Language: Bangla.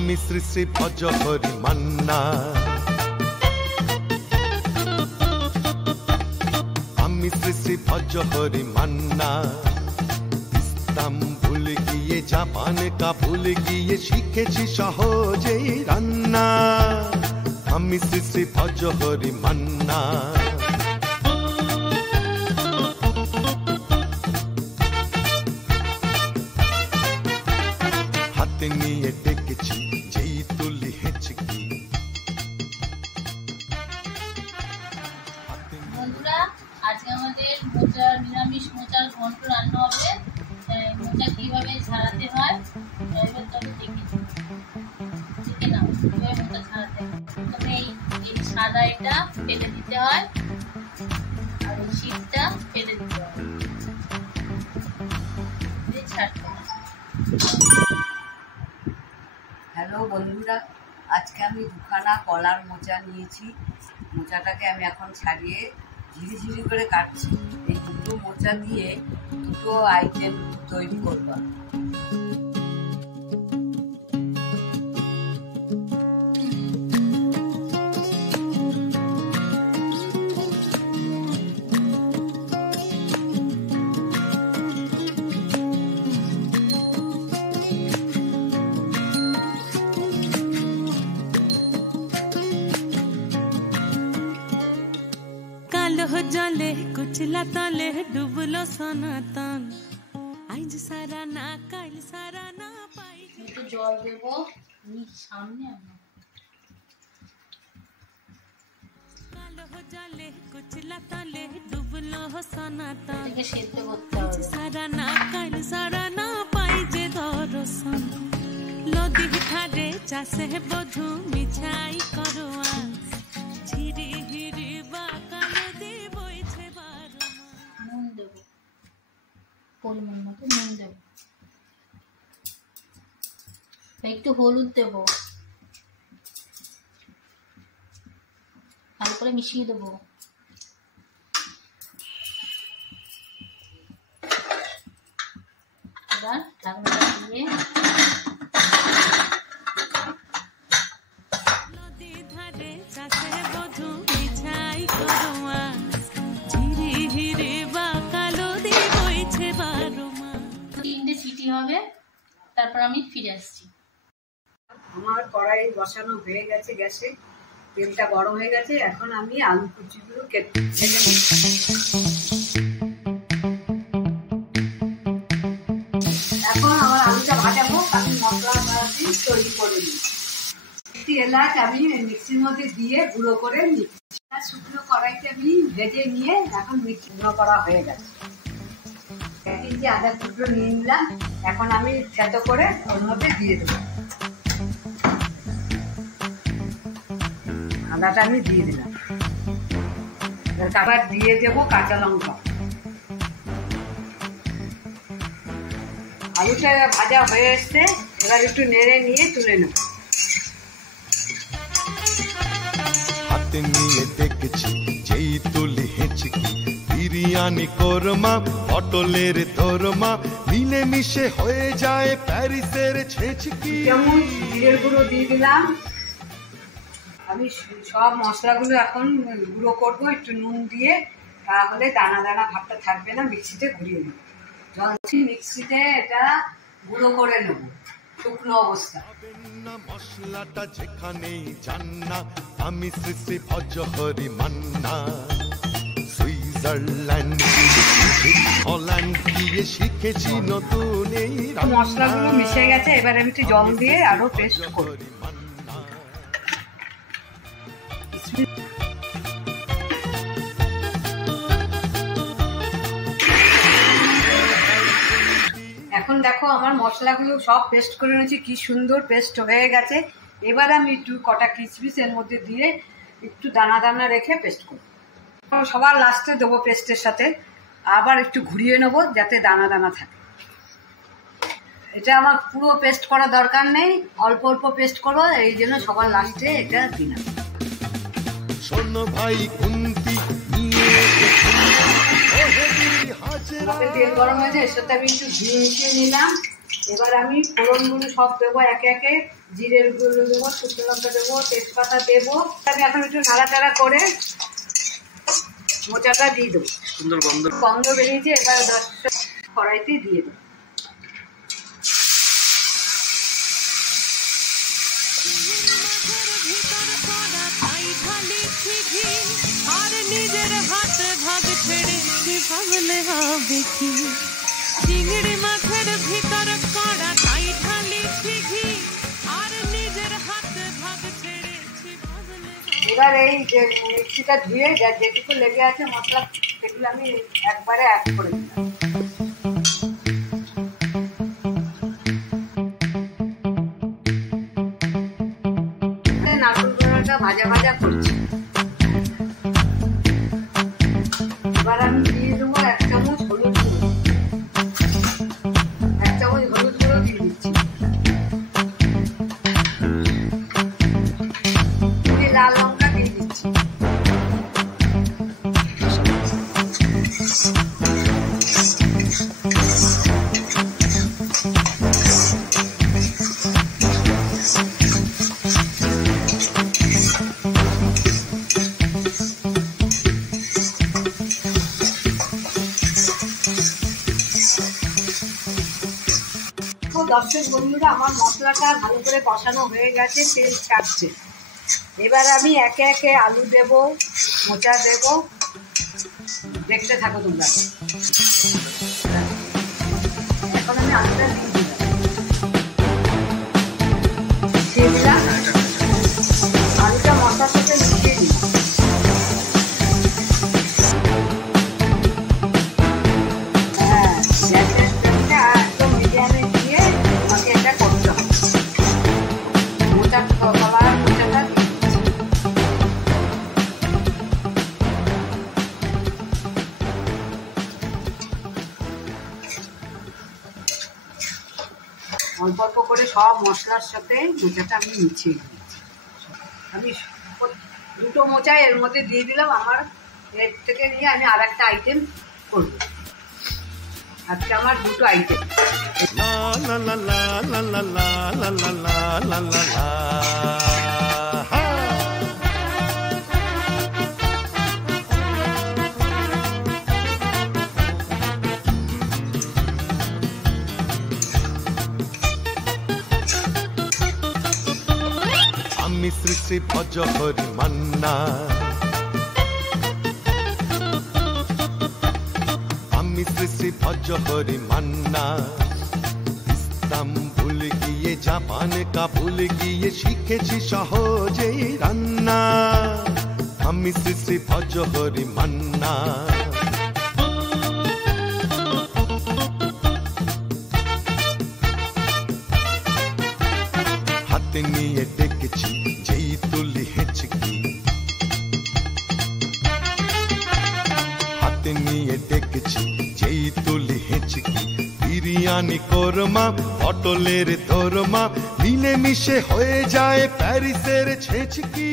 আমি শ্রী শ্রী ভজ হরি মান্না, আমি শ্রী শ্রী ভজ হরি মান্না। ইসলাম ভুলে গিয়ে জাপান কাবুল গিয়ে শিখেছি সহজেই রান্না, আমি শ্রী শ্রী ভজ হরি মান্না। হাতে নিয়ে ডেকেছি যেই তুলি হেঁচকি। বন্ধুরা, আজকে আমাদের মোচার নিরামিষ মোচার ঘন্ট রান্না হবে। মোচা কিভাবে ছাড়াতে হয় এবার তবে দেখে নাও কিভাবে মোচা ছাড়াতে হয়। তবে এই সাদা এটা ফেলে দিতে হয় আর এই শীতটা ফেলে দিতে হয়, ছাড়তে হয়। হ্যালো বন্ধুরা, আজকে আমি দুখানা কলার মোচা নিয়েছি। মোচাটাকে আমি এখন ছাড়িয়ে ঝিরিঝিরি করে কাটছি। এই দুটো মোচা দিয়ে দুটো আইটেম তৈরি করব। জলে কুচলা তলে ডুবলো সনাতন, আজ সারা না কাল সারা না পাই। একটু জল দেবো সামনে। কালো জলে কুচলা তলে ডুবলো সনাতন, সেদ্ধ করতে হবে। সারা না কাল সারা না পাই যে দর্শন, নদী ধারে চাষে বধু মিছাই করোয়া, ঝিরি হিরি বা কালো দেব নুন দেবো, পরিমাণ মতো নুন দেবো, একটু হলুদ দেবো, ভালো করে মিশিয়ে দেবো। এবার ঢাকনাটা দিয়ে নদী ধারে চাষে বধু মিছাই করোয়া, ঝিরি হিরি বা কালো দেব বইছে বারোমা। 3টে সিটি হবে, তারপর আমি ফিরে আসছি। আমার কড়াই বসানো হয়ে গেছে গ্যাসে, তেলটা গরম হয়ে গেছে। এখন আমি আলু কুচিগুলো কেটে এখন আমার আলুটা ভাজাবো। আমি মশলা তৈরি করে নিই। একটি এলাচ আমি মিক্সির মধ্যে দিয়ে গুঁড়ো করে নিচ্ছি। শুকনো কড়াইতে আমি ভেজে নিয়ে এখন মিক্সি গুঁড়ো করা হয়ে গেছে। 1 ইঞ্চি আদা টুকরো নিয়ে নিলাম। এখন আমি থেতো করে ওর মধ্যে দিয়ে দেবো। আদাটা আমি দিয়ে দিলাম। আবার দিয়ে দেবো কাঁচা লঙ্কা। আলুটা ভাজা হয়ে এসছে, এবার একটু নেড়ে নিয়ে তুলে নেব। হাতে নিয়ে দেখেছি যেই তুলি হেঁচকি, বিরিয়ানি কোরমা পটলের দোরমা মিলেমিশে হয়ে যায় প্যারিসের ছেঁচকি। চামচ জিরের গুঁড়ো দিয়ে দিলাম। আমি সব মশলাগুলো এখন গুঁড়ো করবো একটু নুন দিয়ে, তাহলে দানা দানা ভাবটা থাকবে না। মিক্সিতে ঘুরিয়ে নেব, জলছি মিক্সিতে এটা গুঁড়ো করে নেব শুকনো অবস্থা। মশলাটা যেখানেই যান না, আমি শ্রী শ্রী ভজ হরি মান্না। সুইজারল্যান্ড হল্যান্ড গিয়ে শিখেছি নতুন এই মশলাগুলো মিশে গেছে। এবার আমি একটু জল দিয়ে আরো পেস্ট করব। এখন দেখো আমার মশলাগুলো সব পেস্ট করে নিয়েছি, কি সুন্দর পেস্ট হয়ে গেছে। এবার আমি একটু কটা কিশমিশ এর মধ্যে দিয়ে একটু দানা দানা রেখে পেস্ট করব। সবার লাস্টে দেবো পেস্টের সাথে। আবার একটু ঘুরিয়ে নেব যাতে দানা দানা থাকে। এটা আমার পুরো পেস্ট করা দরকার নেই, অল্প অল্প পেস্ট করো, এই জন্য সবার লাস্টে এটা দিলাম। শোনো ভাই কুন্তি তেল গরম হয়েছে, এর সাথে আমি একটু ঘি মিশিয়ে নিলাম। এবার আমি ফোড়নগুলো সব দেবো একে একে। জিরের গুঁড়ো দেবো, শুকনো লঙ্কা দেবো, তেজপাতা দেবো। আমি এখন একটু নাড়াচাড়া করে মোচাটা দিয়ে দেবো। সুন্দর গন্ধ বেরিয়েছে। এবার 10টা কড়াইতে দিয়ে দেবো। আর নিজের হাতে ভাগ ছেড়ে ভাবলে হবে কি? চিংড়ি মাছের ভিতর কড়া তাই ঢালিছি ঘি, আর নিজের হাতে ভাগ ছেড়ে ভাবলে। এবার এই যে মিক্সিটা ধুয়ে যেটুকু লেগে আছে মশলা, সেগুলো আমি একবারে অ্যাড করে দিলাম। নারকেল কোড়াটা ভাজা ভাজা করছি। এবার আমি দিয়ে দেবো 1 চামচ হলুদ গুঁড়ো। 1 চামচ হলুদ গুঁড়ো দিয়ে দিচ্ছি। লাল লঙ্কা দিয়ে দিচ্ছি। দর্শক বন্ধুরা, আমার মশলাটা ভালো করে কষানো হয়ে গেছে, তেল ছাড়ছে। এবার আমি একে একে আলু দেব, মোচা দেব। দেখতে থাকো তোমরা। এখন আমি আলুটা দিয়ে দিলাম। আলুটা মশলার সাথে মিশিয়ে দিলাম। হ্যাঁ, গ্যাসের ফ্লেমটা একদম মিডিয়ামে দিয়ে আমাকে এটা করতে হবে। মোচাটা অল্প অল্প করে সব মশলার সাথে মোচাটা আমি মিশিয়ে দিয়েছি। আমি 2টো মোচা এর মধ্যে দিয়ে দিলাম। আমার এর থেকে নিয়ে আমি আর একটা আইটেম করবো। আজকে আমার 2টো আইটেম। আমি শ্রী শ্রী ভজ হরি মান্না, আমি শ্রী শ্রী ভজ হরি মান্না। ইসলাম ভুল গিয়ে জাপান কাবুল গিয়ে শিখেছি সহজেই রান্না। আমি শ্রী শ্রী ভজ হরি মান্না। হাতে নিয়ে ডেকেছি যেই তুলি হেঁচকি, হাতে নিয়ে ডেকেছি যেই তুলি হেঁচকি। বিরিয়ানি কোরমা পটলের দোরমা মিলে মিশে হয়ে যায় প্যারিসের ছেঁচকি।